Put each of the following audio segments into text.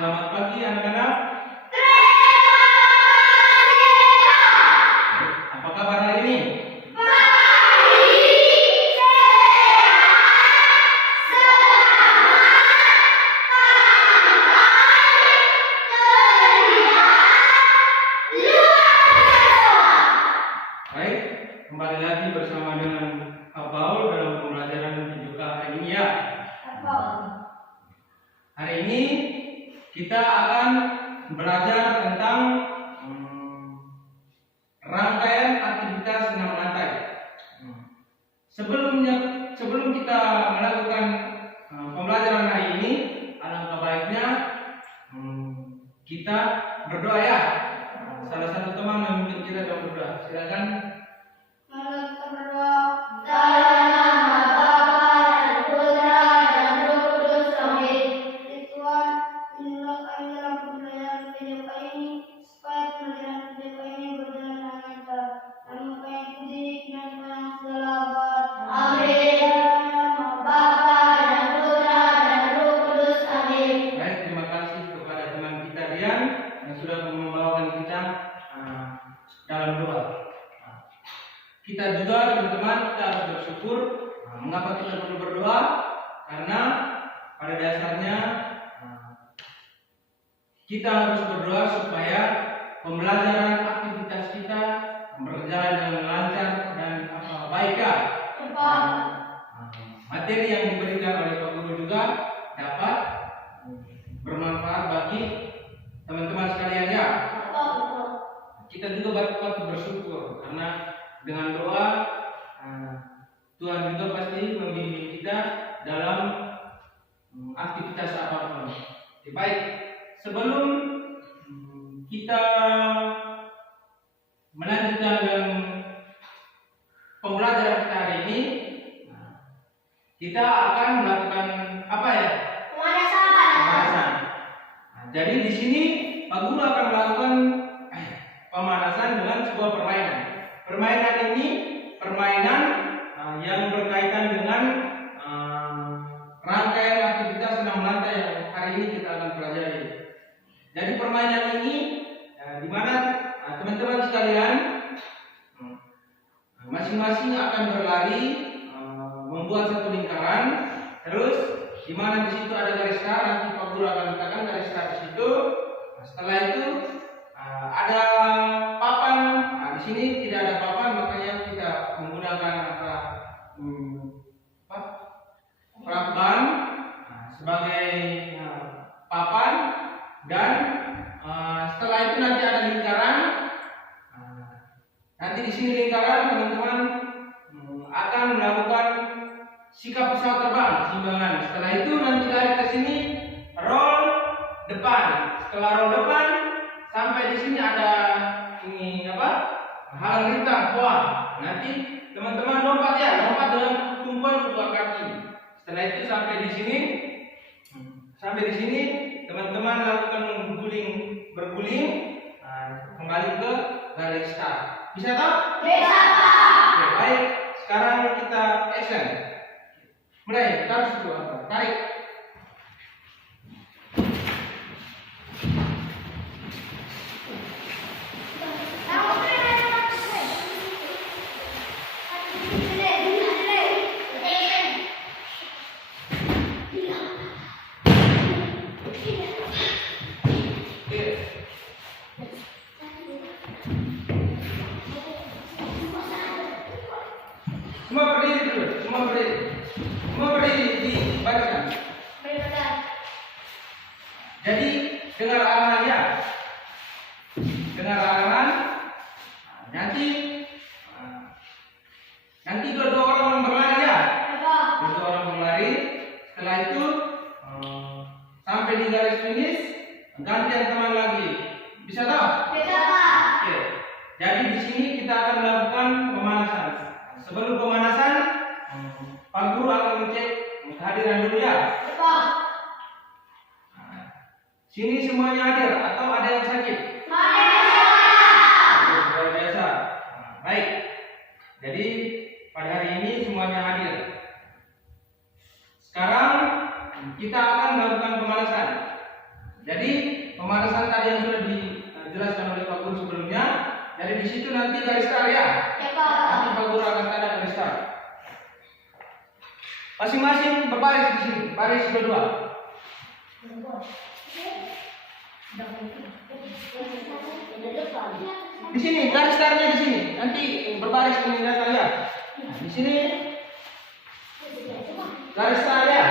Selamat pagi anak-anak. Apa kabar hari ini? Baik, kembali lagi bersama dengan Kak Paul dalam pembelajaran juga hari ini ya. Hari ini kita akan belajar tentang rangkaian aktivitas senam lantai. Sebelum kita melakukan pembelajaran hari ini, alangkah baiknya kita berdoa ya. Salah satu teman memimpin kita dalam berdoa. Silakan. Kita juga teman-teman kita harus bersyukur. Mengapa kita perlu berdoa? Karena pada dasarnya kita harus berdoa supaya pembelajaran aktivitas kita berjalan dengan lancar dan baik ya. Materi yang diberikan oleh Pak Guru juga dapat bermanfaat bagi teman-teman sekalian ya. Kita juga patut bersyukur karena dengan doa Tuhan juga pasti membimbing kita dalam aktivitas apapun. Baik, sebelum kita melanjutkan dengan pembelajaran kita hari ini, kita akan melakukan apa ya? Pemanasan. Jadi di sini Pak Guru akan melakukan pemanasan dengan sebuah permainan. Permainan ini permainan yang berkaitan dengan rangkaian aktivitas senam lantai yang hari ini kita akan pelajari. Jadi permainan ini di mana teman-teman sekalian masing-masing akan berlari membuat satu lingkaran, terus di mana di situ ada garis start, nanti Pak Guru akan letakkan garis start di situ. Setelah itu ada papan. Di sini tidak ada papan, makanya kita menggunakan ban sebagai papan, dan setelah itu nanti ada lingkaran. Nanti di sini lingkaran teman-teman akan melakukan sikap pesawat terbang simbangan. Setelah itu nanti lari ke sini, roll depan. Setelah roll depan sampai di sini ada ini hal rintang pohon. Nanti teman-teman lompat dengan tumpuan kedua kaki. Setelah itu sampai di sini teman-teman lakukan berguling kembali ke garis start. Bisa tak? Bisa. Oke, baik. Sekarang kita action. Mulai, kita harus tarik. Semua berdiri di barisan. Jadi dengar arahan ya. Nanti dua orang berlari ya. Dua orang berlari. Setelah itu sampai di garis finish gantian teman lagi. Bisa tahu? Bisa. Oke. Jadi di sini kita akan melakukan pemanasan. Sebelum pemanasan, Pak Guru akan mengecek kehadiran dulu ya. Sini semuanya hadir atau ada yang sakit? Luar biasa. Baik. Jadi pada hari ini semuanya hadir. Sekarang kita akan melakukan pemanasan. Jadi pemanasan tadi yang sudah dijelaskan oleh Pak Guru sebelumnya. Jadi di situ nanti garis start ya. Nanti Pak Guru akan tanda garis start. Masing-masing berbaris di sini, baris dua-dua. Di sini garis startnya di sini. Nanti berbaris ini ya. Di sini garis start ya.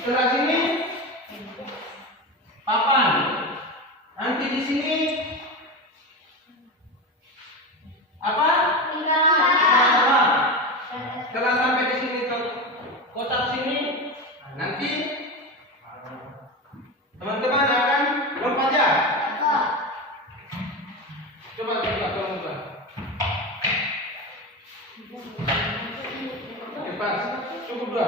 Setelah sini papan. Nanti di sini apa? Lingkaran. Setelah sampai di sini ke kotak sini, nanti teman-teman akan lompat ya. Coba lompat. Lepas, cukup dua.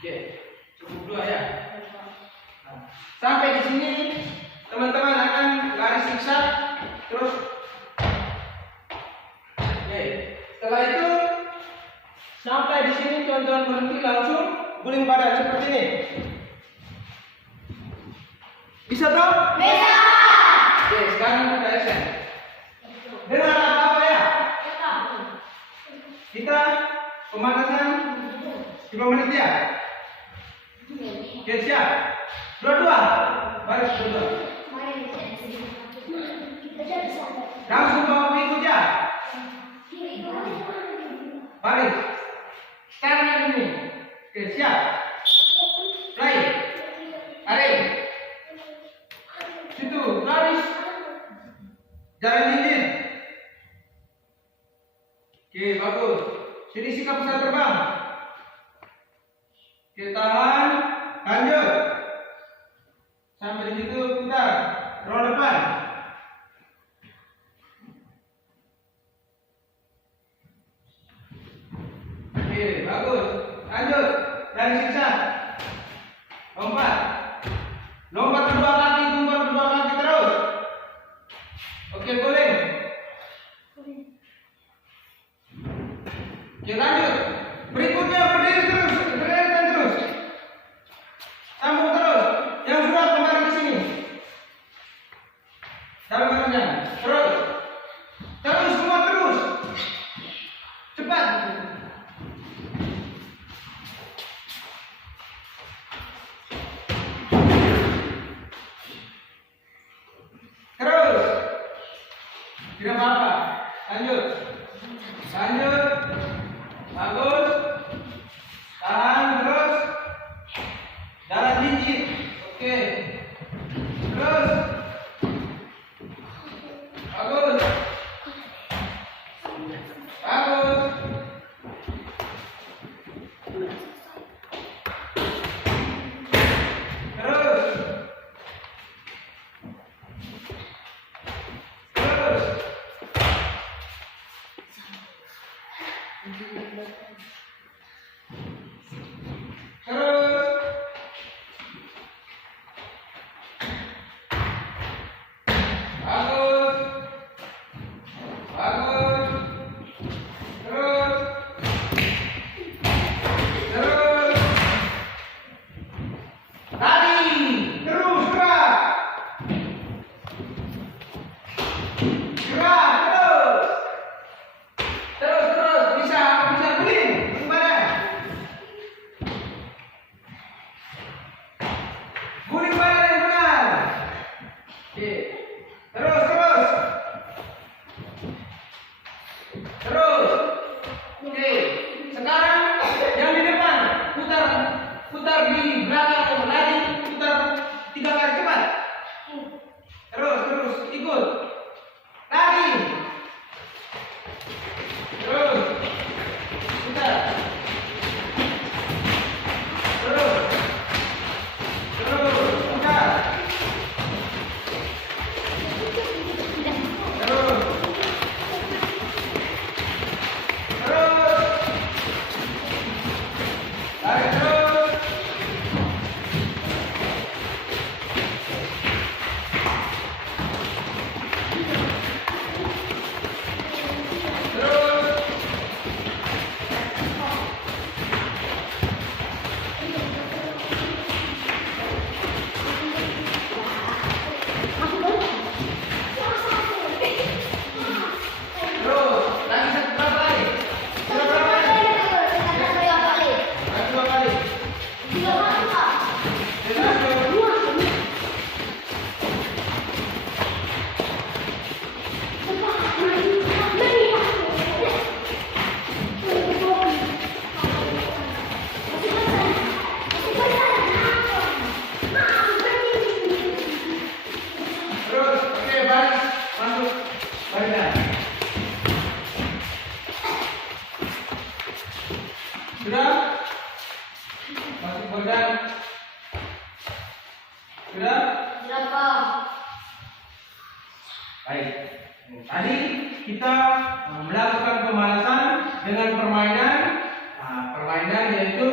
Oke, cukup dua ya. Sampai di sini teman-teman akan garis zigzag terus. Oke, setelah itu sampai di sini teman-teman berhenti langsung guling badan seperti ini. Bisa toh? Bisa. Oke, sekarang kita esen. Dengar apa-apa ya? Kita pemanasan 5 menit ya. Oke, siap. Dua-dua. Baris dua-dua. Langsung bawa berikut ya. Baris. Sekarang ini. Oke, siap. Play. Tarik. Situ, garis. Jalan dinding. Oke, bagus. Sini sikap pesawat terbang. Oke, tahan. Lanjut. Sampai di situ putar. Roll depan. Oke, bagus. Lanjut. Dan zigzag. Lompat. Lompat kedua kaki, lompat kedua kaki terus. Oke, boleh. Oke, lanjut. Berikutnya berdiri terus, berdiri terus. Sambung terus. Yang sudah kembali ke sini. Dalam badannya. Terus. Terus semua terus. Cepat. Terus. Tidak apa-apa. Lanjut. Lanjut. Bagus. Tahan terus. Jalan dingin. Oke. Terus. Bagus. Bagus. Terus. Terus. Terus. Bagus. Bagus. Terus. Terus. Lari. Terus gerak. Gerak terus. Terus bisa guling badan. Guling badan yang benar. Oke. Terus. Terus. Oke. Sekarang yang di depan putar di belakang lari, putar 3 kali cepat. Terus ikut. Lari. Terus. Putar. Terus. Putar. Terus. melakukan pemanasan dengan permainan. Permainan yaitu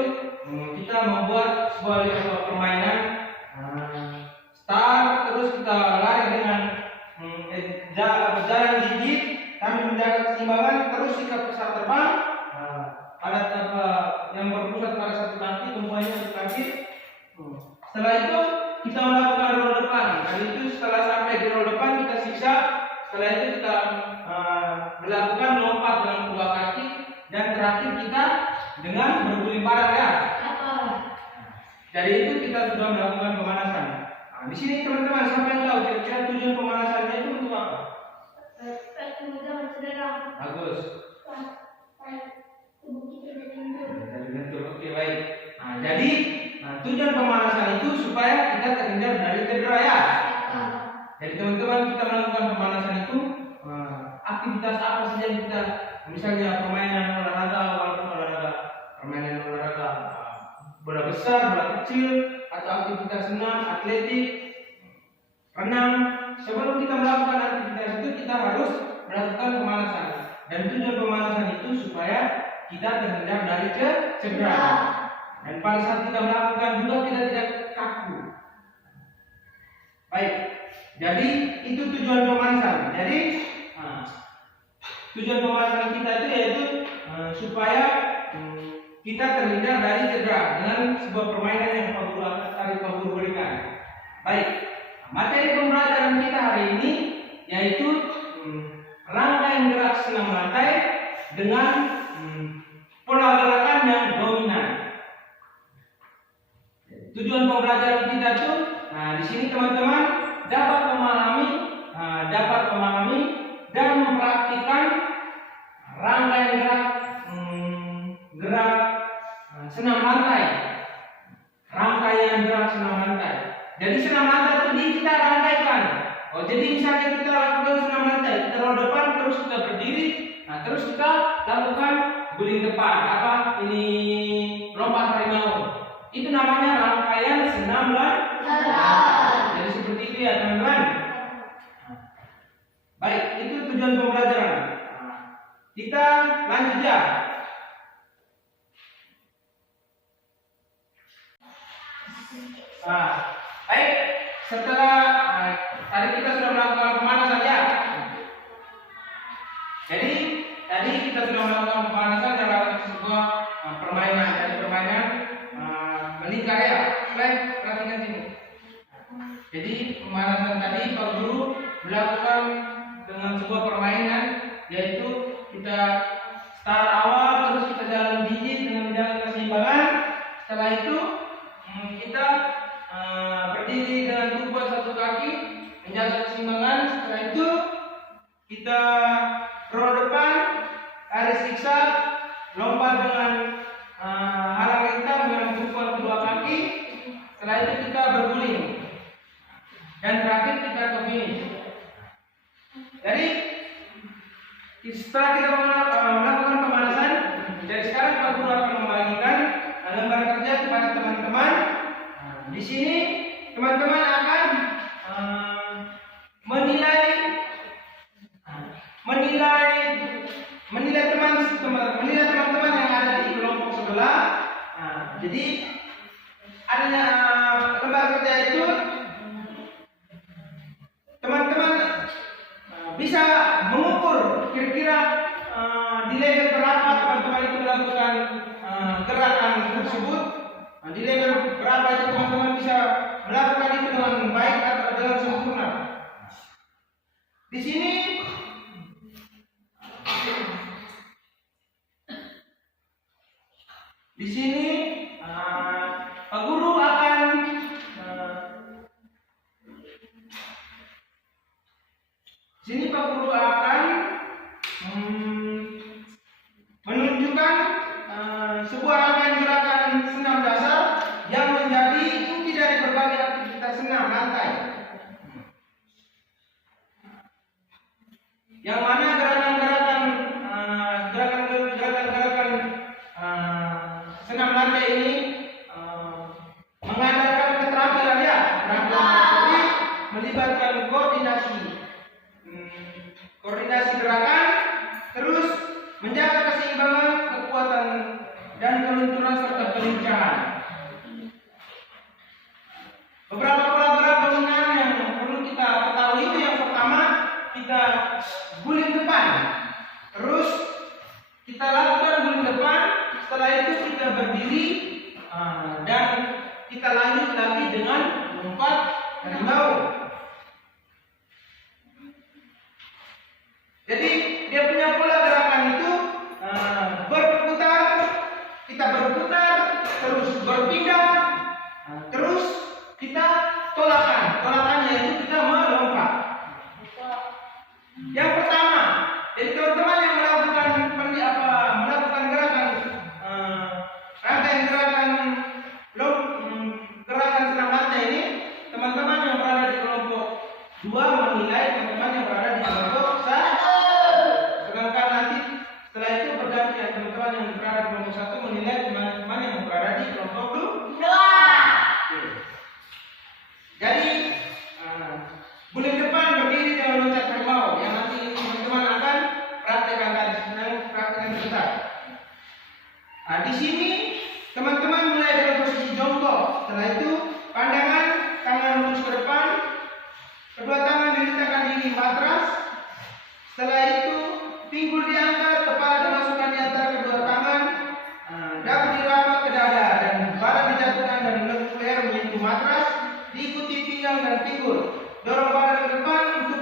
kita membuat sebuah permainan start, terus kita lari dengan jalan gigit sambil menjaga keseimbangan, terus sikap pesawat terbang pada yang berpusat pada satu kaki, tumpuannya satu kaki. Setelah itu kita melakukan roll depan. Kali itu setelah sampai di roll depan kita siksa. Setelah itu kita melakukan lompat dengan kedua kaki, dan terakhir kita dengan berguling barang ya. Dari itu kita sudah melakukan pemanasan. Di sini teman-teman, siapa yang tahu kira-kira tujuan pemanasannya itu untuk apa? Bagus. Oke, baik. Jadi tujuan pemanasan itu supaya kita terhindar dari cedera ya. Jadi teman-teman, kita melakukan pemanasan itu aktivitas apa saja yang kita, misalnya permainan olahraga, walaupun permainan olahraga bola besar, bola kecil, atau aktivitas senam, atletik, renang. Sebelum kita melakukan aktivitas itu kita harus melakukan pemanasan. Dan tujuan pemanasan itu supaya kita terhindar dari cedera. Dan pada saat kita melakukan juga kita tidak kaku. Baik. Jadi itu tujuan pemanasan. Jadi tujuan pemanasan kita itu yaitu supaya kita terhindar dari cedera dengan sebuah permainan yang Pak Guru berikan. Baik, materi pembelajaran kita hari ini yaitu rangkaian gerak senam lantai dengan pola gerakan yang dominan. Tujuan pembelajaran kita itu, di sini teman-teman dapat memahami dan mempraktikkan rangkaian gerak senam lantai. Rangkaian gerak senam lantai. Jadi senam lantai itu kita rangkaikan. Jadi misalnya kita lakukan senam lantai, kita roll depan, terus kita berdiri, terus kita lakukan guling depan. Ini lompat harimau. Itu namanya rangkaian senam lantai. Jadi seperti itu ya teman-teman. Baik, itu tujuan pembelajaran. Kita lanjut ya. Baik, setelah tadi kita sudah melakukan pemanasan ya. Jadi tadi kita sudah melakukan pemanasan dalam sebuah permainan. Jadi permainan meningkat ya. Baik, perhatikan sini. Jadi pemanasan tadi Pak Guru melakukan dengan sebuah permainan, yaitu kita start awal, terus kita jalan gigit dengan menjaga keseimbangan. Setelah itu kita berdiri dengan tumpuan satu kaki, menjaga keseimbangan. Setelah itu kita roll depan, lari zigzag, lompat dengan halang lintang dengan tumpuan kedua kaki. Setelah itu kita berguling, dan terakhir kita ke finish. Jadi setelah kita melakukan pemanasan, jadi sekarang Pak Guru akan membagikan lembar kerja kepada teman-teman. Di sini teman-teman akan menilai teman-teman yang ada di kelompok sebelah. Jadi adanya lembar kerja itu teman-teman bisa mengukur kira-kira di level berapa teman-teman itu melakukan gerakan tersebut. Di level berapa itu teman-teman bisa melakukan itu dengan baik atau dengan sempurna. Di sini Pak Guru akan menunjukkan sebuah rangkaian gerakan senam dasar yang menjadi inti dari berbagai aktivitas senam lantai. Yang mana gerakan senam teman-teman yang berada di kelompok 1 menilai teman-teman yang berada di kelompok 2. Oke. Jadi guling depan berdiri dengan loncat harimau yang nanti teman-teman akan praktekkan tadi, praktekkan sebentar. Nah, di sini teman-teman mulai dalam posisi jongkok. Setelah itu pandangan tangan lurus ke depan, kedua tangan diletakkan di matras. Setelah itu pinggul diangkat, kepala dimasukkan di antara kedua tangan, dagu dirapat ke dada dan badan dijatuhkan dan leher menyentuh matras, diikuti pinggang dan pinggul. Dorong badan ke depan untuk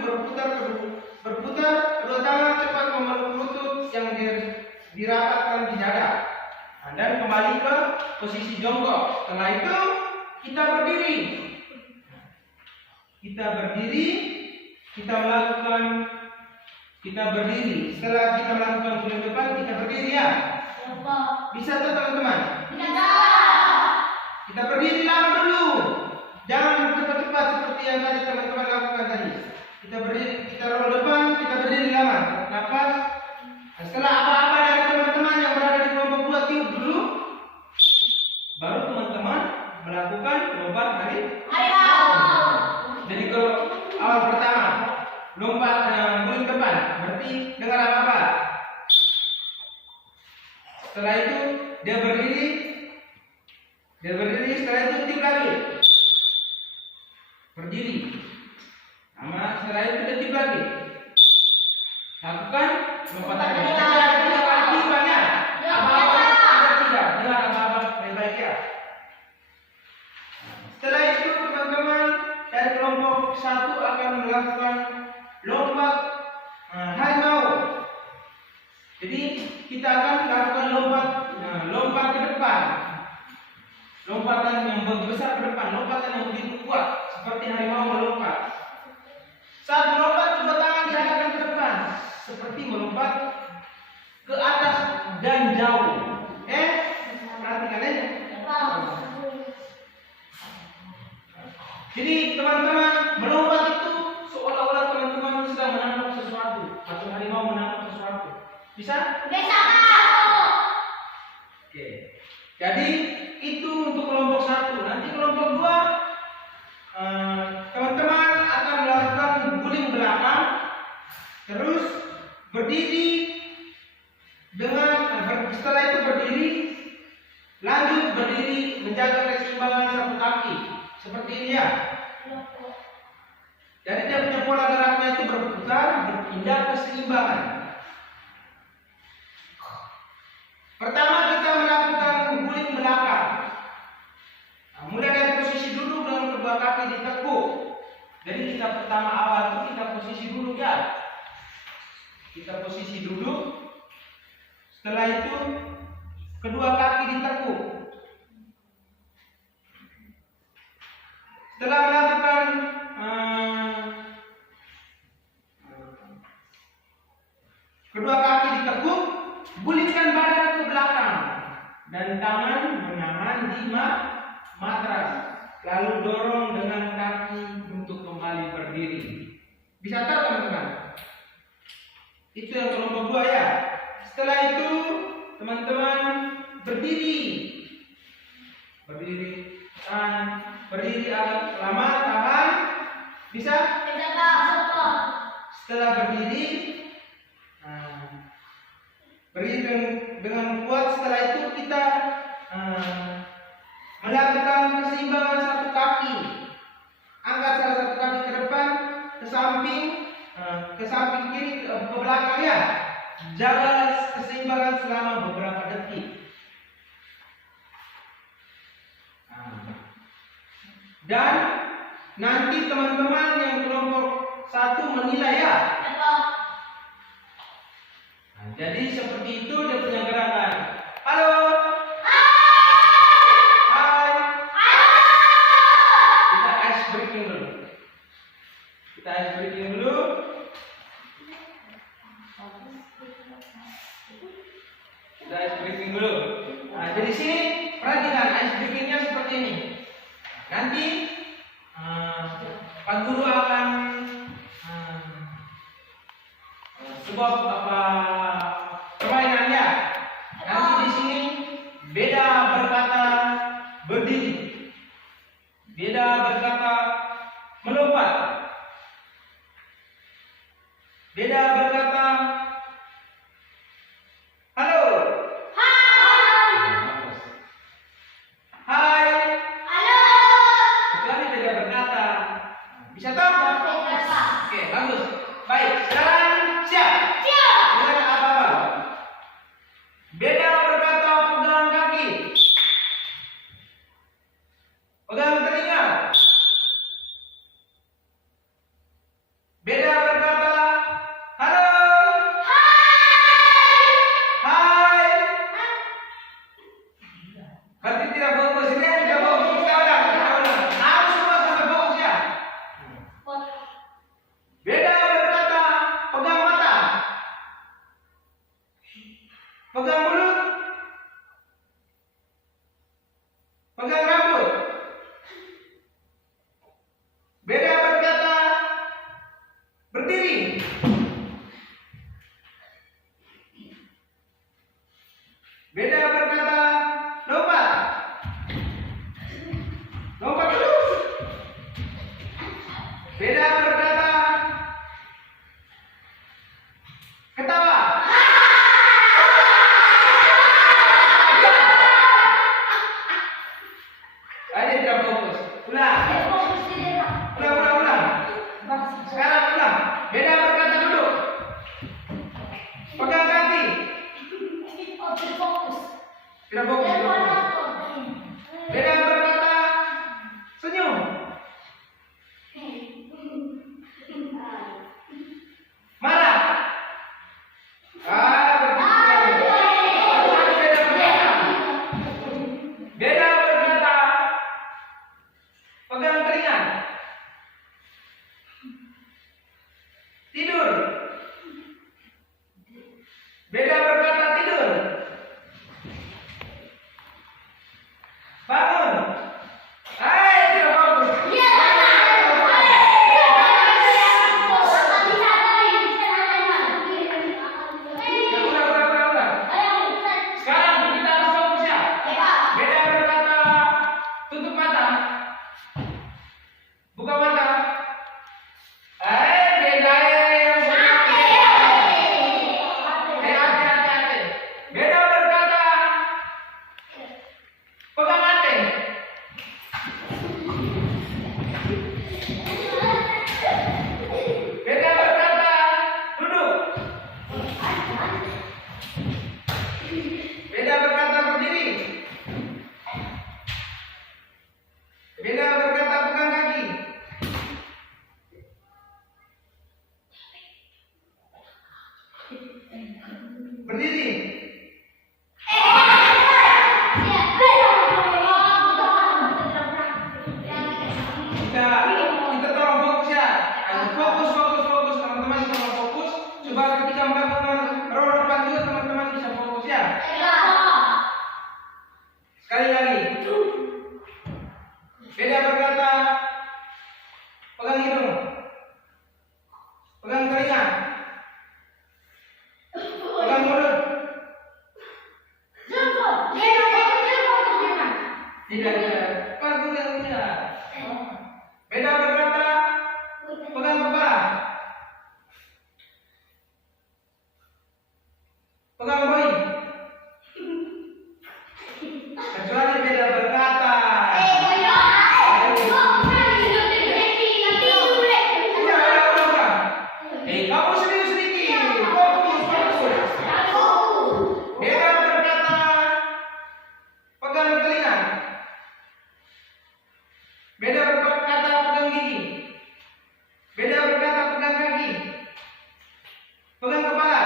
berputar, kedua tangan cepat memeluk lutut yang dirapatkan di dada. Dan kembali ke posisi jongkok. Setelah itu kita berdiri. Kita berdiri. Setelah kita melakukan guling depan, kita berdiri ya. Bisa tuh teman-teman? Kita berdiri lama dulu. Jangan cepat-cepat seperti yang tadi teman-teman lakukan tadi. Kita berdiri, kita roll depan, kita berdiri lama. Nafas. Setelah apa-apa dari teman-teman yang berada di kelompok 2 tiup dulu, baru teman-teman melakukan lompat harimau. Jadi kalau awal pertama lompat guling depan, berarti dengar apa-apa. Setelah itu dia berdiri, setelah itu tiup lagi. Berdiri. Setelah itu dia tiup lagi. Lakukan lompat harimau. Ada 3 kali tiupannya. Apa-apa ada 3. Dengar apa-apa baik-baik ya. Setelah itu teman-teman dari kelompok 1 akan melakukan lompat harimau. Jadi kita akan lakukan lompat ke depan. Lompatan yang besar ke depan, lompatan yang begitu kuat seperti harimau melompat. Saat melompat kedua tangan dihadapkan ke depan seperti melompat ke atas dan jauh. Perhatikan aja. Jadi teman-teman melompat itu seolah-olah teman-teman sedang menangkap sesuatu atau harimau menangkap sesuatu. Bisa? Bisa. Oke. Jadi itu untuk kelompok 1. Nanti kelompok 2 teman-teman akan melakukan guling belakang, terus berdiri setelah itu berdiri, lanjut berdiri menjaga keseimbangan satu kaki seperti ini ya. Jadi dia punya pola geraknya itu berputar, berpindah keseimbangan. Pertama kita melakukan guling belakang. Mulai dari posisi duduk dengan kedua kaki ditekuk. Jadi kita pertama awal itu kita posisi duduk ya. Kita posisi duduk. Setelah itu kedua kaki ditekuk. Setelah melakukan kedua kaki ditekuk, gulingkan badan ke belakang dan tangan menahan di matras. Lalu dorong dengan kaki untuk kembali berdiri. Bisa tahu teman-teman? Itu yang kelompok 2 ya. Setelah itu teman-teman berdiri. Berdiri agak lama, tahan. Bisa? Bisa Pak. Setelah berdiri dengan kuat. Setelah itu kita melakukan keseimbangan satu kaki. Angkat salah satu kaki ke depan, ke samping kiri, ke belakang ya. Jaga keseimbangan selama beberapa detik. Dan nanti teman-teman yang kelompok 1 menilai ya. Jadi seperti itu dia punya gerakan. Halo. Kita ice breaking dulu. Nah, jadi sini perhatikan ice breakingnya seperti ini. Nanti Pak Guru akan sebuah permainannya. Nanti Pegang mulut. Pegang rambut. Beda berkata berdiri. Beda berkata lompat. Lompat terus. Beda berkata ketawa. Ada tidak fokus. Ulang. Ulang. Sekarang ulang. Beda berkata duduk. Pegang kaki. Tidak fokus. Beda berkata senyum. Marah. Beda berkata pegang telinga. Tidur. Beda berkata tidur. Bangun. Tidak bagus. Ulang. Sekarang kita harus fokus ya. Beda berkata tutup mata. Buka mata. Beda hati. Beda berkata pegang hati. Beda berkata duduk. Beda berkata berdiri. Beda berkata pegang kaki. Berdiri. Kita tolong fokus ya. Fokus teman-teman, tolong fokus. Coba ketika melakukan roll depan juga teman-teman bisa fokus ya. Sekali lagi. Beda berkata pegang hidung. Pegang telinga. Pegang mulut. Tidak. Beda berkata pegang kepala. Pegang bayi. Kecuali beda berkata. Kamu serius sedikit. Fokus. Beda berkata pegang telinga. Beda berkata pegang gigi. Beda berkata pegang kaki. Pegang kepala.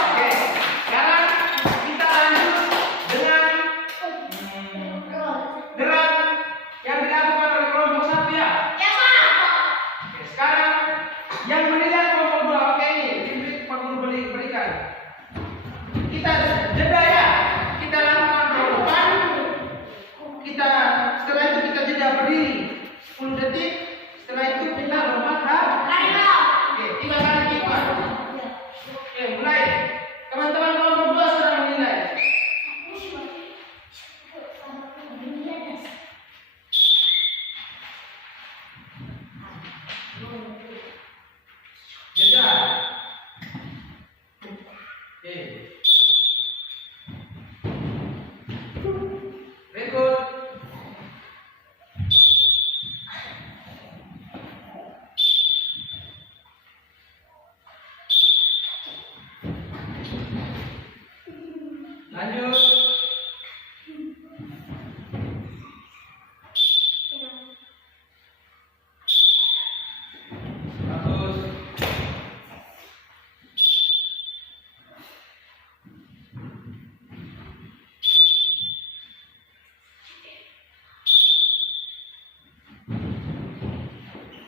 Oke, sekarang kita lanjut dengan gerak yang dilakukan oleh kelompok 1 ya. Oke, sekarang yang menilai kelompok 2. Oke, ini perlu berikan. Kita jeda ya. Kita lakukan roll depan. Setelah itu kita jeda berdiri 10 detik. Setelah itu kita lompat. Oke, 3 kali lipat. Oke, mulai. Teman-teman kelompok 2 sudah menilai. Jeda. Oke. Berikut. Lanjut. Bagus.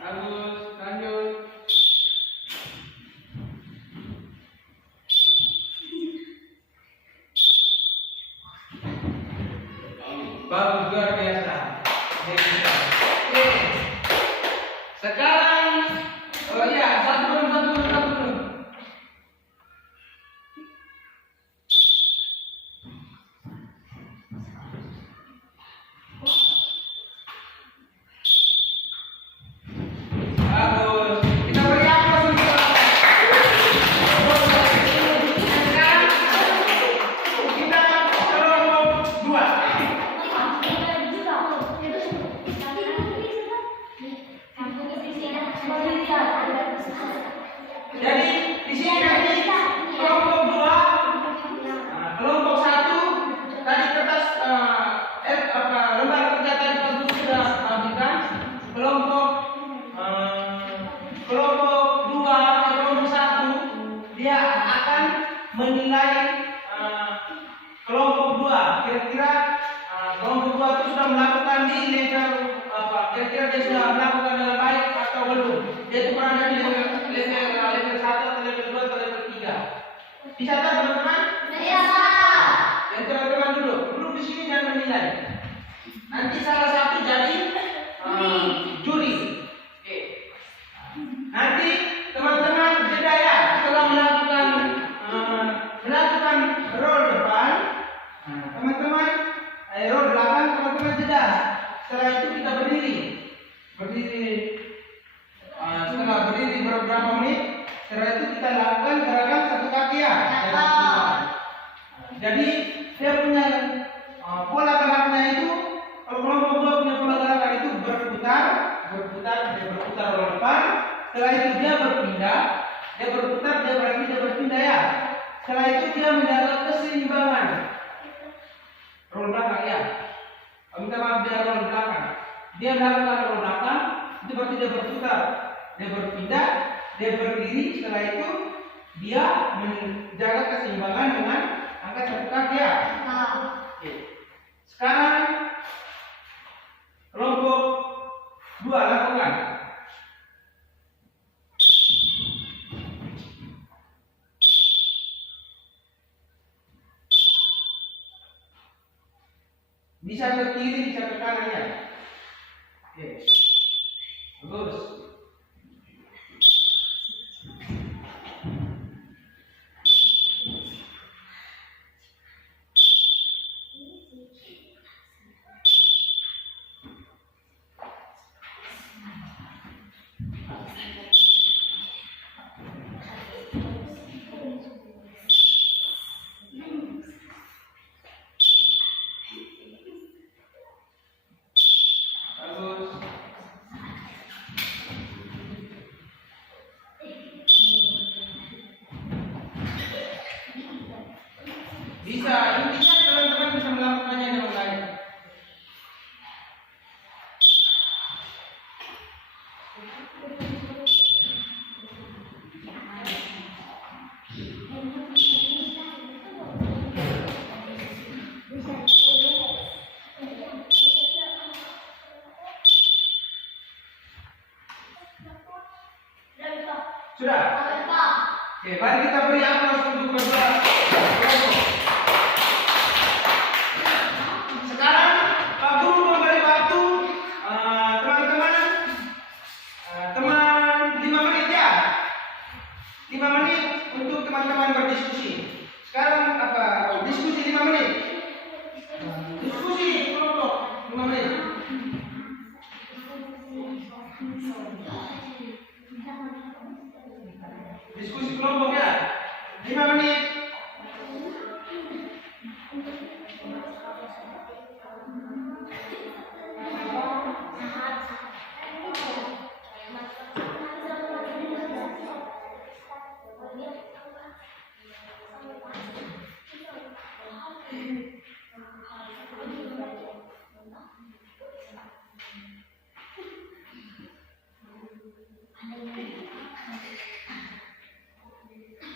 Bagus. Lanjut. Jadi di sini nanti kelompok 2, kelompok 1 tadi kertas lembar kerja tadi Bagus sudah bagikan. Kelompok 2 atau kelompok 1 dia akan menilai kelompok 2. Kira-kira kelompok 2 itu sudah melakukan di level apa? Kira-kira dia sudah melakukan dengan baik atau belum? Dia itu berada di level 1 atau level 2 atau level 3. Dicatat teman-teman? Iya, Pak. Dan teman-teman duduk di sini dan menilai. Nanti salah satu jadi juri. Oke. Nanti teman-teman jeda ya setelah melakukan roll depan. Teman-teman roll belakang, teman-teman jeda. Setelah itu kita berdiri. Setelah berdiri beberapa menit, setelah itu kita lakukan gerakan satu kaki ya. Jadi dia punya pola geraknya itu, kalau kelompok 2 punya pola gerakan itu berputar roll depan. Setelah itu dia berpindah, dia berpindah ya. Setelah itu dia menjaga keseimbangan. Roll belakang ya. Minta maaf, dia roll belakang. Dia melakukan roll belakang, itu berarti dia berputar. Dia berpindah, dia berdiri. Setelah itu dia menjaga keseimbangan dengan angkat satu kaki ya. Oke. Sekarang kelompok 2 lakukan. Bisa ke kiri, bisa ke kanan ya. Oke. Bagus. Bisa, intinya teman-teman bisa melakukannya dengan baik. Sudah? Oke, mari kita beri aplaus untuk kedua kelompok. Sekarang Pak Guru memberi waktu teman-teman 5 menit ya. 5 menit untuk teman-teman berdiskusi. Sekarang diskusi 5 menit. Diskusi kelompok 5 menit. Diskusi kelompok ya. 5 menit.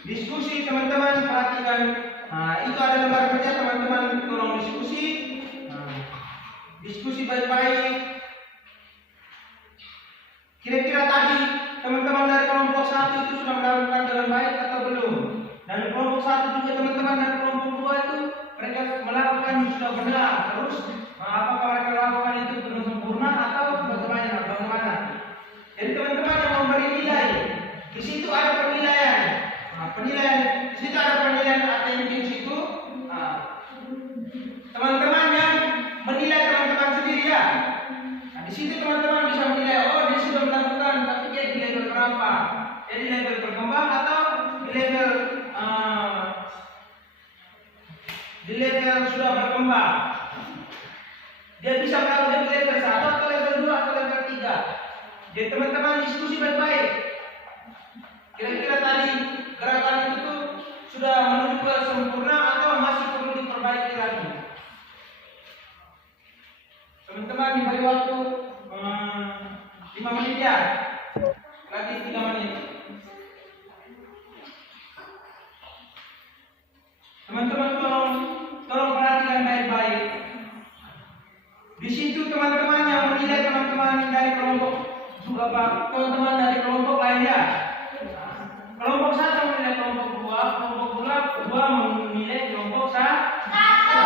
Diskusi teman-teman, perhatikan. Itu ada lembar kerja, teman-teman tolong diskusi. Diskusi baik-baik. Kira-kira tadi teman-teman dari kelompok 1 itu sudah melakukan dengan baik atau belum? Dan kelompok 1 juga teman-teman dari kelompok 2 itu mereka melakukan sudah benar. Terus apakah mereka lakukan itu dengan sempurna atau bagaimana? Jadi teman-teman yang memberi nilai, di situ ada penilaian. Penilaian di situ ada penilaian atensi situ. Teman-teman yang menilai teman-teman sendiri ya. Di situ teman-teman bisa menilai, oh dia sudah melakukan, tapi dia di level berapa? Dia di level berkembang atau di level sudah berkembang. Dia bisa melakukan di level 1 atau level 2 atau level 3. Jadi teman-teman diskusi baik-baik. Kira-kira tadi gerakan itu tuh sudah menuju ke sempurna atau masih perlu diperbaiki lagi? Teman-teman diberi waktu 5 menit ya. Lagi 3 menit. Teman-teman tolong perhatikan baik-baik. Di situ teman-teman yang menilai teman-teman dari kelompok teman-teman dari kelompok lainnya. Kelompok satu menilai kelompok dua menilai kelompok satu.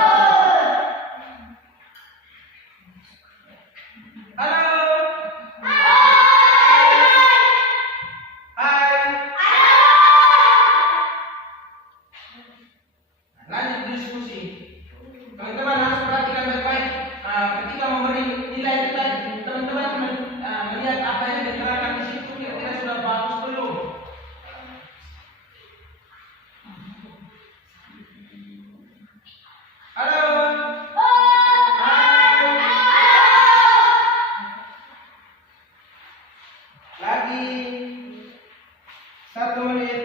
Halo. Hai. Lanjut diskusi. Teman-teman harus perhatikan baik-baik. Ketika memberi nilai itu tadi, teman-teman melihat apa yang diterangkan di situ kira-kira sudah bagus belum? Halo. Hai. Lagi 1 menit.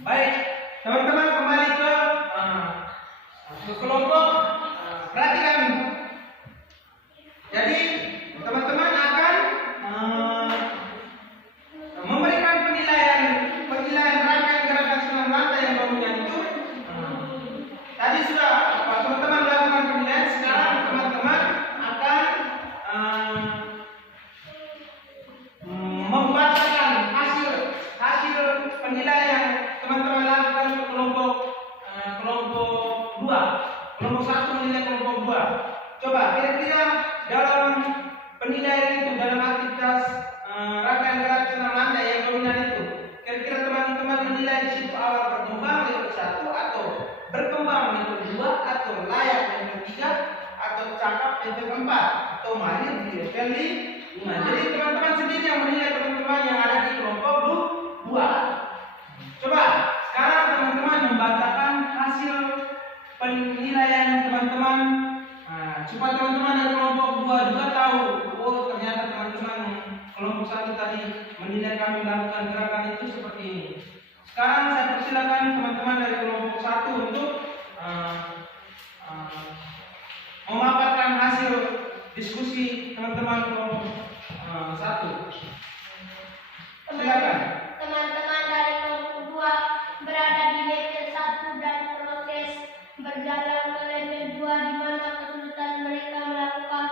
Baik, teman-teman kembali ke kelompok. Perhatikan. Jadi teman-teman akan memberikan penilaian rangkaian gerakan senam lantai yang dominan itu. Tadi sudah teman-teman melakukan penilaian. Sekarang teman-teman akan membacakan hasil penilaian teman-teman lakukan ke kelompok dua. Kelompok satu menilai kelompok dua. Coba kira-kira dalam penilaian itu, dalam aktivitas rangkaian gerak senam lantai yang dominan itu, kira-kira teman-teman menilai di situ awal berkembang metode 1 atau berkembang metode 2 atau layak metode 3 atau cakap metode 4 atau mahir di level 5. Jadi teman-teman sendiri yang menilai teman-teman yang ada di kelompok 2. Coba sekarang teman-teman membacakan hasil penilaian teman-teman supaya teman-teman dari kelompok 2 juga tahu, oh ternyata teman-teman kelompok 1 tadi menilai kami melakukan gerakan itu seperti ini. Sekarang saya persilakan teman-teman dari kelompok 1 untuk memaparkan hasil diskusi teman-teman kelompok 1. Silakan. Teman-teman dari kelompok 2 berada di level 1 dan proses berjalan ke level 2 di mana kesulitan mereka melakukan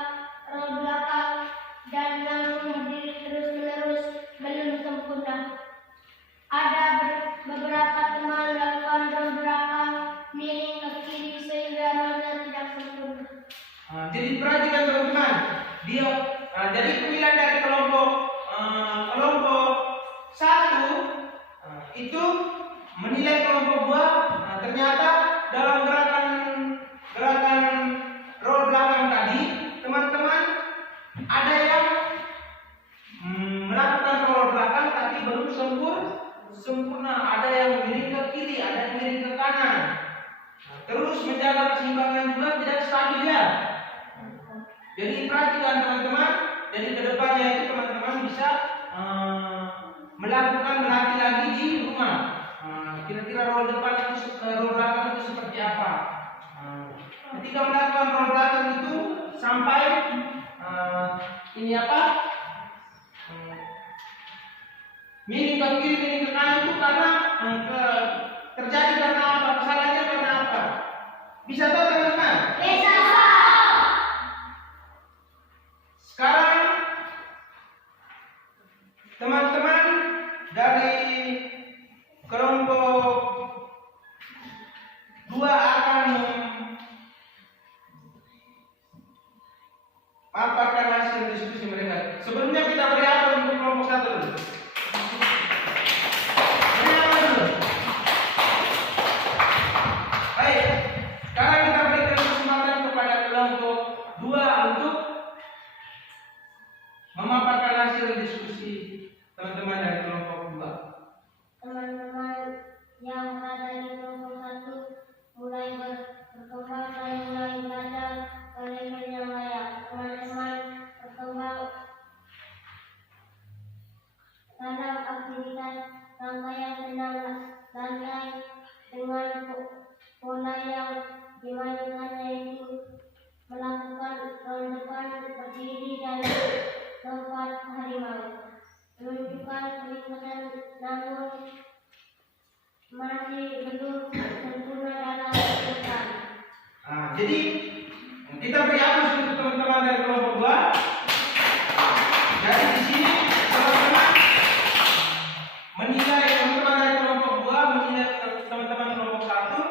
roll belakang dan langsung berdiri terus-menerus belum sempurna. Ada beberapa teman melakukan roll belakang miring ke kiri sehingga rollnya tidak sempurna. Jadi perhatikan teman-teman, jadi penilaian dari kelompok 1 itu menilai kelompok 2 ternyata dalam gerakan roll belakang tadi teman-teman ada yang melakukan roll belakang tapi belum sempurna, ada yang miring ke kiri, ada yang miring ke kanan. Nah, terus menjaga keseimbangan juga tidak stabil ya. Jadi perhatikan teman-teman. Jadi kedepannya itu teman-teman bisa melakukan melatih lagi di rumah. Kira-kira roll depan itu, roll belakang itu seperti apa? Ketika melakukan roll belakang itu sampai ini apa? Miring ke kiri, miring ke kanan itu karena terjadi karena apa? Kesalahannya karena apa? Bisa tahu teman-teman? Bisa. Sekarang teman-teman dari kelompok 2 akan memaparkan hasil diskusi mereka. Sebelumnya kita beri apa untuk kelompok 1 dulu? Beri apa dulu? Baik, sekarang kita berikan kesempatan kepada kelompok 2 untuk memaparkan hasil diskusi teman-teman dari kelompok 2. Teman-teman yang ada di kelompok 1 mulai berkembang dan mulai belajar ke level yang layak. Teman-teman berkembang dalam aktivitas rangkaian senam lantai dengan pola yang dimainkan, yaitu melakukan roll depan, berdiri dan lompat harimau, menunjukkan peningkatan namun masih belum sempurna dalam depan. Jadi kita beri apa untuk teman-teman dari kelompok 2? Jadi di sini teman-teman menilai teman-teman dari kelompok 2 menilai teman-teman kelompok 1.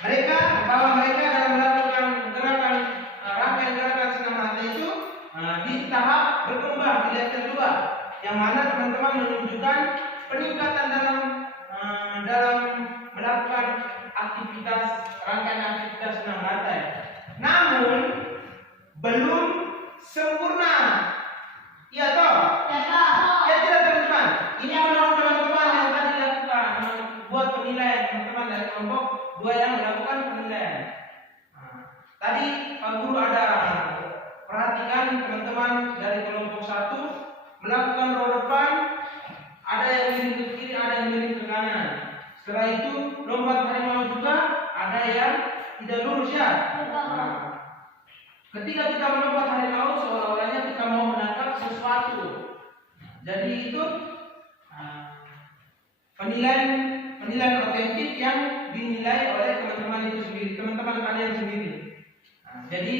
Mereka bahwa mereka dalam melakukan gerakan rangkaian gerakan senam lantai itu di tahap berkembang di level 2, yang mana teman-teman menunjukkan peningkatan dalam melakukan aktivitas rangkaian aktivitas senam lantai. Namun belum sempurna. Iya toh? Ya tidak teman-teman. Ini menurut teman-teman yang tadi dilakukan buat penilaian teman-teman dari kelompok 2 yang melakukan penilaian. Tadi Pak Guru ada perhatikan teman-teman dari kelompok 1 melakukan roll depan, ada yang miring ke kiri, ada yang miring ke kanan. Setelah itu lompat harimau juga, ada yang tidak lurus ya. Ketika kita melompat harimau seolah-olahnya kita mau menangkap sesuatu. Jadi itu penilaian otentik yang dinilai oleh teman-teman itu sendiri, teman-teman kalian sendiri. Jadi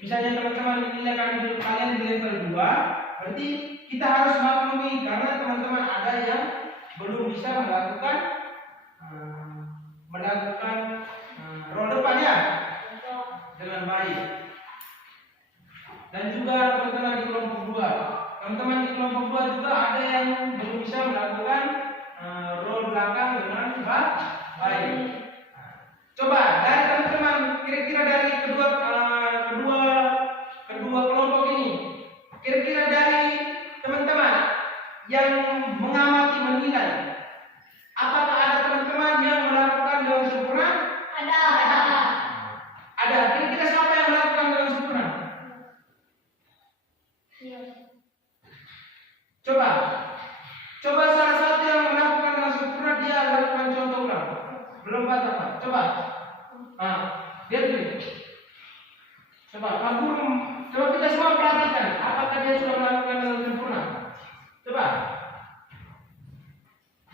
misalnya teman-teman menilai kalian di level 2, berarti kita harus maklumi karena teman-teman ada yang belum bisa melakukan roll depan ya dengan baik. Dan juga teman-teman di kelompok 2, teman-teman di kelompok 2 juga ada yang belum bisa melakukan roll belakang dengan baik. Coba dari teman-teman, kira-kira dari kedua kelompok ini, kira-kira dari teman-teman yang mengamati menilai, apakah ada teman-teman yang melakukan dengan sempurna? Ada. Kira-kira siapa yang melakukan dengan sempurna? Coba salah satu yang melakukan dengan sempurna, dia lakukan contoh ulang. Melompat apa? Coba. Lihat dulu. Coba Pak Guru, coba kita semua perhatikan, apakah dia sudah melakukan dengan sempurna? Coba.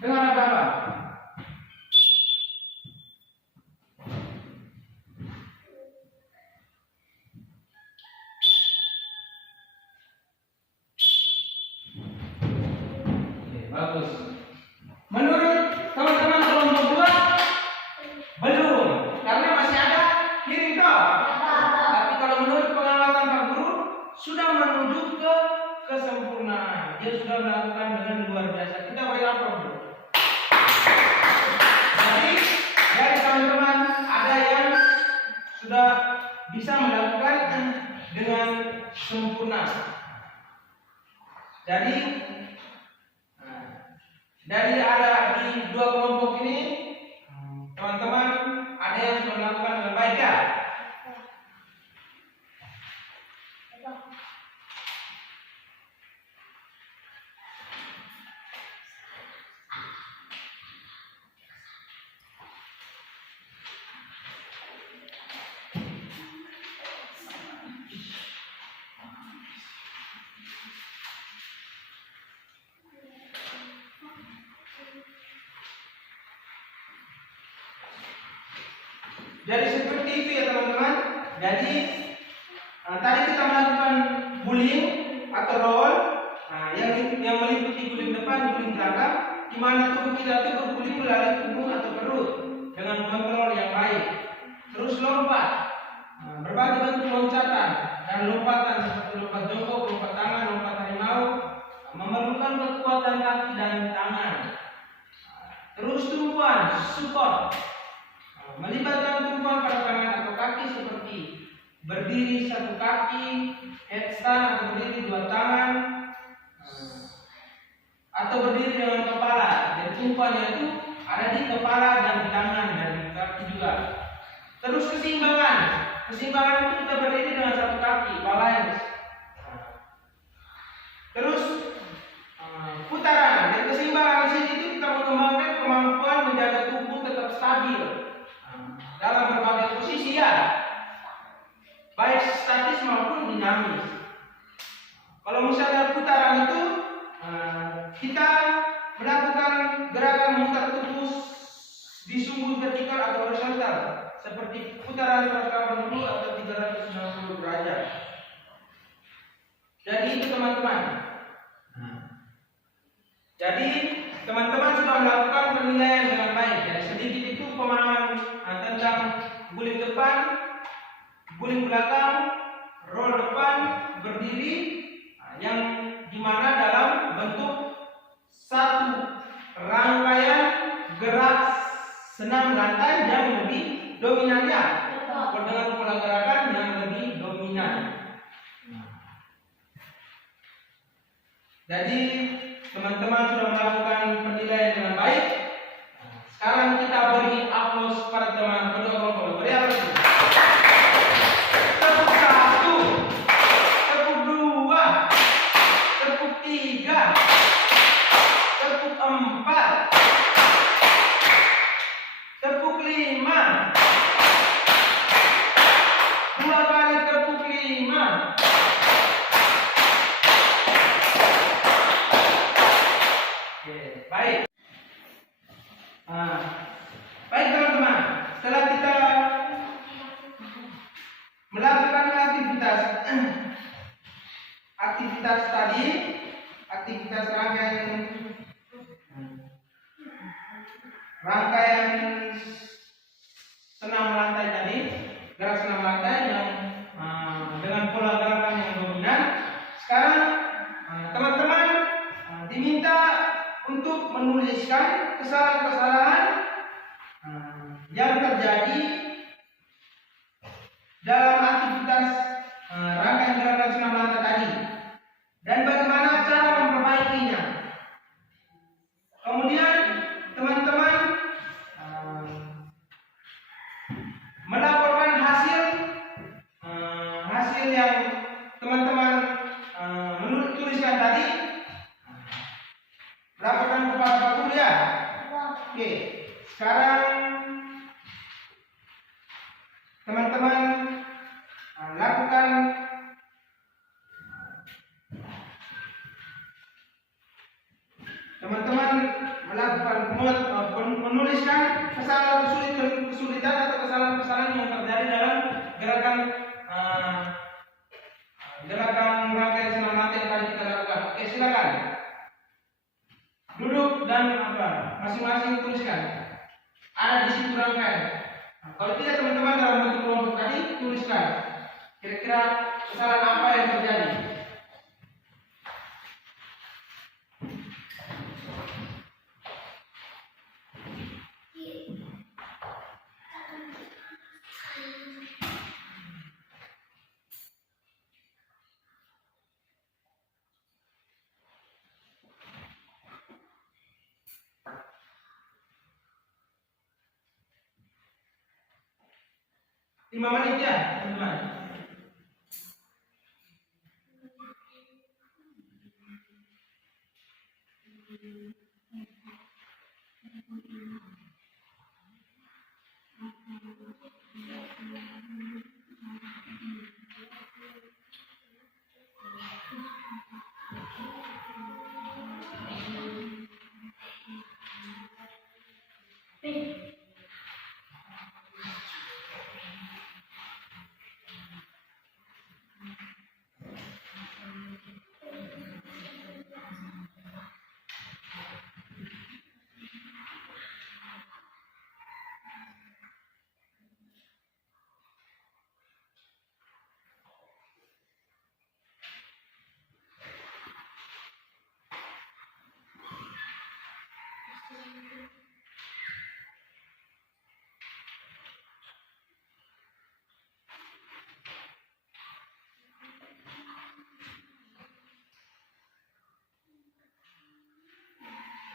Dengan apa? Bagus. Menurut teman-teman kelompok 2 belum, karena masih ada miring toh. Tapi kalau menurut pengamatan Pak Guru sudah menuju ke kesempurnaan. Dia sudah melakukan dengan luar biasa. Kita beri aplaus dulu. Jadi dari teman-teman ada yang sudah bisa melakukan dengan sempurna. Jadi Jadi ada di dua kelompok ini, teman-teman ada yang sudah melakukan dengan baik ya? Jadi seperti itu ya teman-teman. Jadi tadi kita melakukan bullying atau role yang meliputi guling depan, guling belakang, di mana tubuh kita itu berguling melalui tubuh atau perut dengan kontrol yang baik. Terus lompat, berbagai bentuk loncatan dan lompatan seperti lompat jongkok, lompat tangan, lompat harimau, memerlukan kekuatan kaki dan tangan. Terus tumpuan, support, melibatkan tumpuan pada tangan atau kaki seperti berdiri satu kaki, headstand atau berdiri dua tangan, atau berdiri dengan kepala. Dan tumpuannya itu ada di kepala dan di tangan dan di kaki juga. Terus keseimbangan, keseimbangan itu kita berdiri dengan satu kaki, balance. Terus putaran dan keseimbangan di sini itu kita mengembangkan kemampuan menjaga tubuh tetap stabil dalam berbagai posisi ya, baik statis maupun dinamis. Kalau misalnya putaran itu kita melakukan gerakan memutar tubuh di sumbu vertikal atau horizontal seperti putaran 180 atau 360 derajat. Jadi itu teman-teman. Jadi teman-teman sudah melakukan penilaian dengan baik. Jadi sedikit itu pemahaman tentang guling depan, guling belakang, roll depan, berdiri, yang dimana dalam bentuk satu rangkaian gerak senam lantai yang lebih dominan ya, dengan pola gerakan yang lebih dominan. Jadi teman-teman sudah melakukan penilaian dengan baik. Sekarang kita beri aplaus pada teman kedua kelompok. Beri aplaus. Tepuk satu, tepuk dua, tepuk tiga, tepuk empat, tepuk lima, dua kali tepuk lima. Baik. Baik teman-teman, setelah kita melakukan aktivitas tadi, aktivitas rangkaian senam lantai tadi, gerak senam lantai yang dengan pola gerakan yang dominan. Sekarang teman-teman diminta untuk menuliskan kesalahan-kesalahan yang terjadi dalam aktivitas rangkaian gerakan senam lantai tadi dan bagaimana cara memperbaikinya. Kemudian teman-teman melaporkan hasil yang teman-teman tuliskan tadi. Laporkan kepada Pak Guru ya. Oke, sekarang teman-teman lakukan menuliskan kesulitan atau kesalahan-kesalahan yang terjadi dalam gerakan rangkaian senam lantai yang tadi kita lakukan. Oke, silakan. Duduk dan masing-masing tuliskan. Ada di situ rangkaian. Kalau tidak teman-teman dalam bentuk kelompok tadi tuliskan. Kira-kira kesalahan apa yang terjadi? 5 menit ya, teman-teman.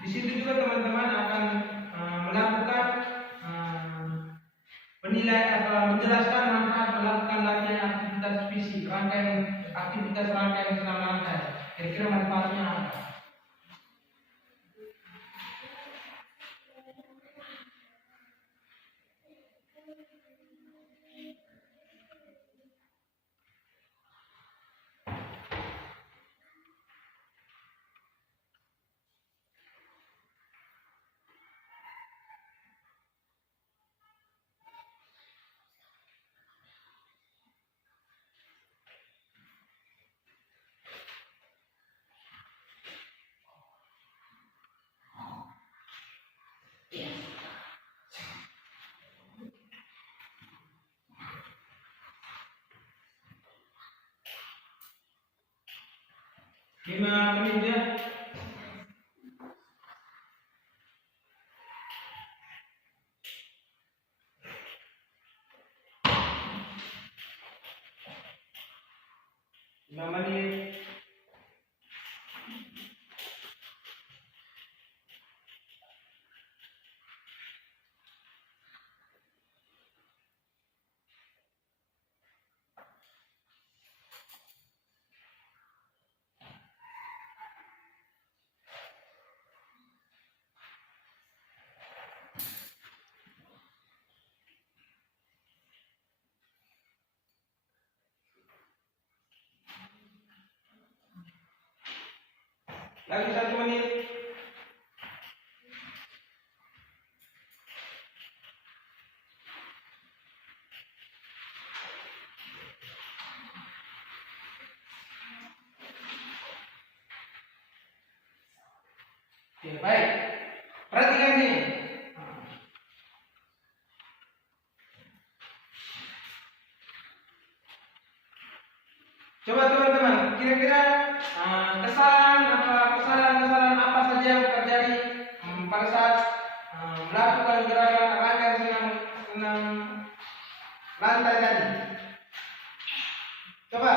Di situ juga teman-teman akan melakukan penilaian atau menjelaskan manfaat melakukan latihan aktivitas fisik, rangkaian aktivitas rangkaian senam lantai. Kira-kira manfaatnya apa? Lima menit ya. Lima menit. Lagi 1 menit. Oke, baik. Perhatikan nih. Coba teman-teman, kira-kira kesalahan apa saja yang terjadi pada saat melakukan gerakan rangkaian senam lantai tadi? Coba.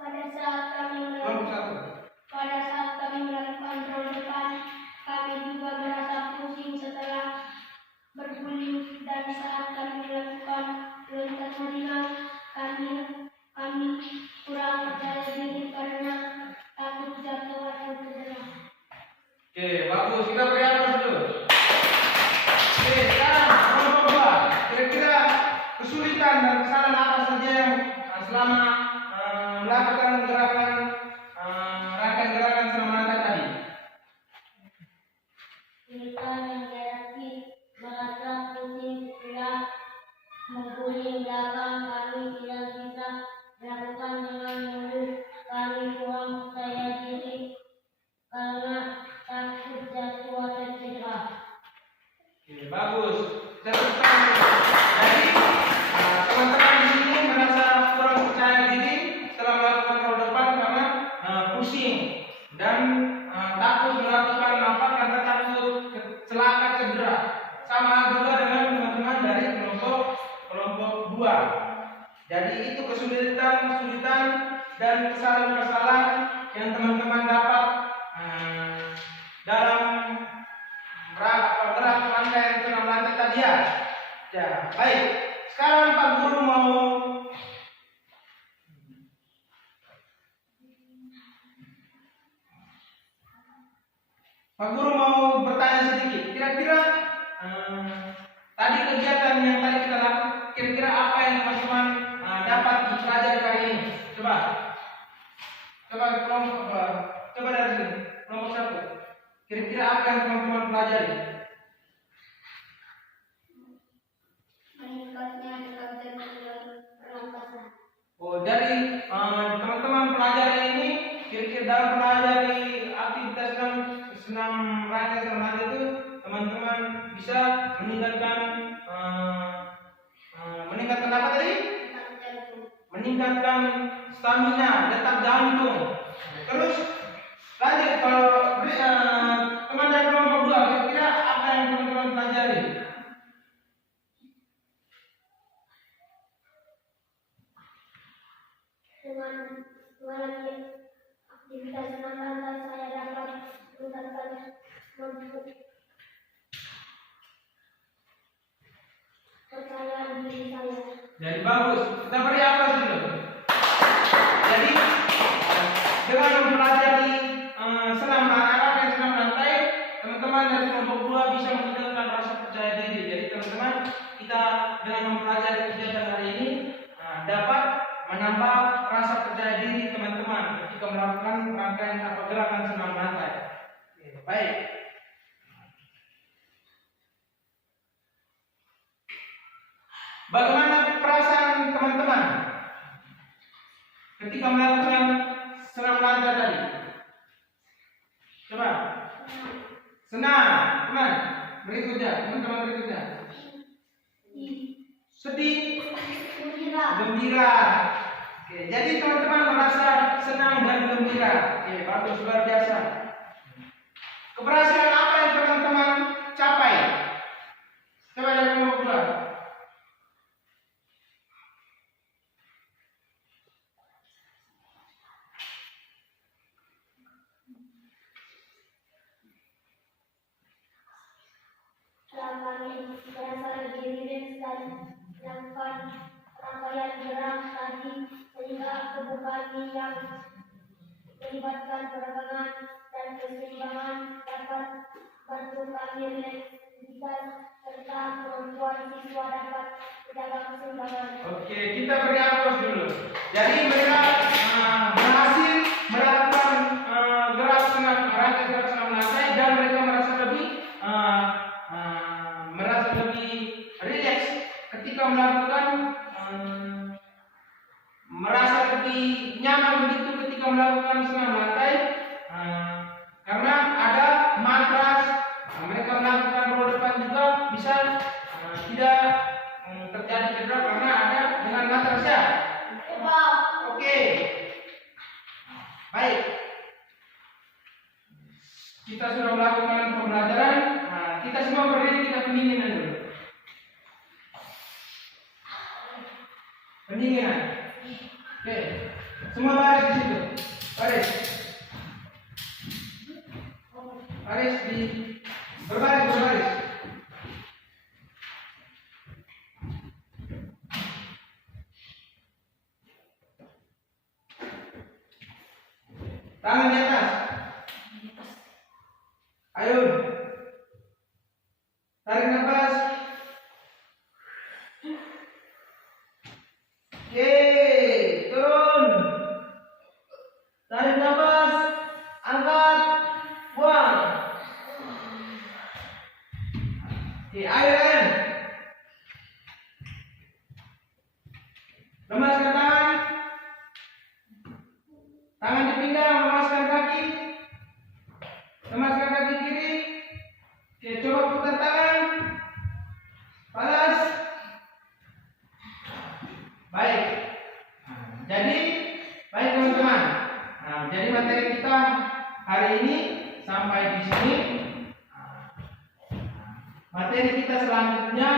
Pada saat kami Kelompok melakukan 1. Pada saat kami melakukan roll depan, kami juga merasa pusing setelah berguling, dan saat kami melakukan loncat ringan, kami kurang percaya diri karena takut jatuh atau cedera. Oke, bagus. Kita beri aplaus dulu. Oke, sekarang kelompok 2. Kira-kira kesulitan dan kesalahan apa saja yang selama melakukan rangkaian gerakan senam lantai tadi? Kita yang reaktif, merasa pusing, tidak mengguling belakang, kami tidak bisa melakukan dengan mulus, kami kurang percaya diri karena takut jatuh atau cedera. Oke, bagus. Tepuk tangan. Jadi teman-teman di sini merasa kurang percaya diri setelah melakukan roll depan karena pusing dan takut melakukan apa karena takut celaka cedera. Sama juga dengan teman-teman dari kelompok 2. Jadi itu kesulitan dan kesalahan yang teman-teman dapat dalam gerak rangkaian senam lantai tadi ya. Ya, baik. Sekarang Pak Guru mau bertanya sedikit. Kira-kira tadi kegiatan yang tadi kita lakukan, kira-kira apa yang teman-teman dapat dipelajari kali ini? Coba kelompok coba dari sini, kelompok satu. Kira-kira apa yang teman-teman pelajari? Meningkatnya keterampilan pernapasan. Oh, jadi teman-teman pelajari ini kira-kira dalam pelajari aktivitas senam rangkai senam rangkai itu teman-teman bisa meningkatkan apa tadi? Meningkatkan stamina, detak jantung. Terus lanjut kalau teman dari kelompok dua, kira-kira apa yang teman-teman pelajari? Dengan mengalami aktivitas senam rangkai saya dapat meningkatkan kepercayaan diri saya. Jadi bagus. Kita beri apa dulu? Jadi dengan mempelajari senam rangkai, teman-teman dari kelompok dua bisa meningkatkan rasa percaya diri. Jadi teman-teman, kita dengan mempelajari kegiatan hari ini dapat menambah rasa percaya diri teman-teman ketika melakukan rangkaian atau gerakan senam rangkai. Baik. Bagaimana perasaan teman-teman ketika melakukan senam rangkai tadi? Coba. Senang, teman. Berikutnya, teman-teman berikutnya. Sedih, gembira. Oke, jadi teman-teman merasa senang dan gembira. Oke, bagus, luar biasa. Keberhasilan apa yang teman-teman capai? Coba dari kelompok dua. Kami merasa lebih rileks dan melakukan rangkaian gerak tadi sehingga tubuh kami yang melibatkan peregangan dan keseimbangan dapat bantu kami rileks serta kemampuan siswa dapat menjaga keseimbangan. Oke, kita beri aplaus dulu. Jadi mereka berhasil melakukan gerak senam rangkai dan mereka merasa lebih rileks ketika melakukan merasa lebih nyaman begitu ketika melakukan senam rangkai karena ada matras. Mereka melakukan roll depan juga bisa tidak terjadi cedera karena ada dengan matras ya. Oke. Baik. Kita sudah melakukan pembelajaran. Kita semua berdiri, kita pendinginan dulu. Pendinginan. Oke. Semua baris di situ. Baris. Baris di berbaris. Tangan di atas. Ayo. Tarik nafas. Yeay, turun. Tarik nafas. Angkat. Buang. Oke, air. Lemaskan tangan. Tangan di pinggang, lemaskan kaki. Lemaskan kaki kiri. Oke, coba putar tangan. Panas. Baik. Jadi, baik teman-teman. Jadi materi kita hari ini sampai di sini. Materi kita selanjutnya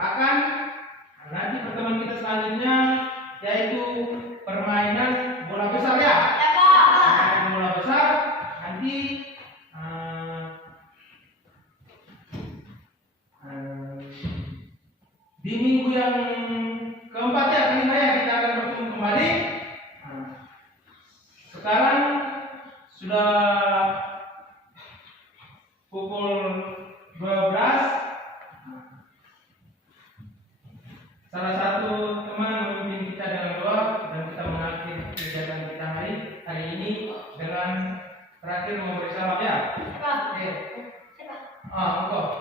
akan nanti pertemuan kita selanjutnya yaitu permainan bola besar ya. Permainan bola besar nanti di minggu yang keempat ya, kelima ya, kita akan bertemu kembali. Nah, sekarang sudah pukul 12. Salah satu teman memimpin kita dengan doa dan kita mengakhiri kegiatan kita hari ini dengan terakhir memberi salam ya. Siapa? Oke. Siapa? Engkau.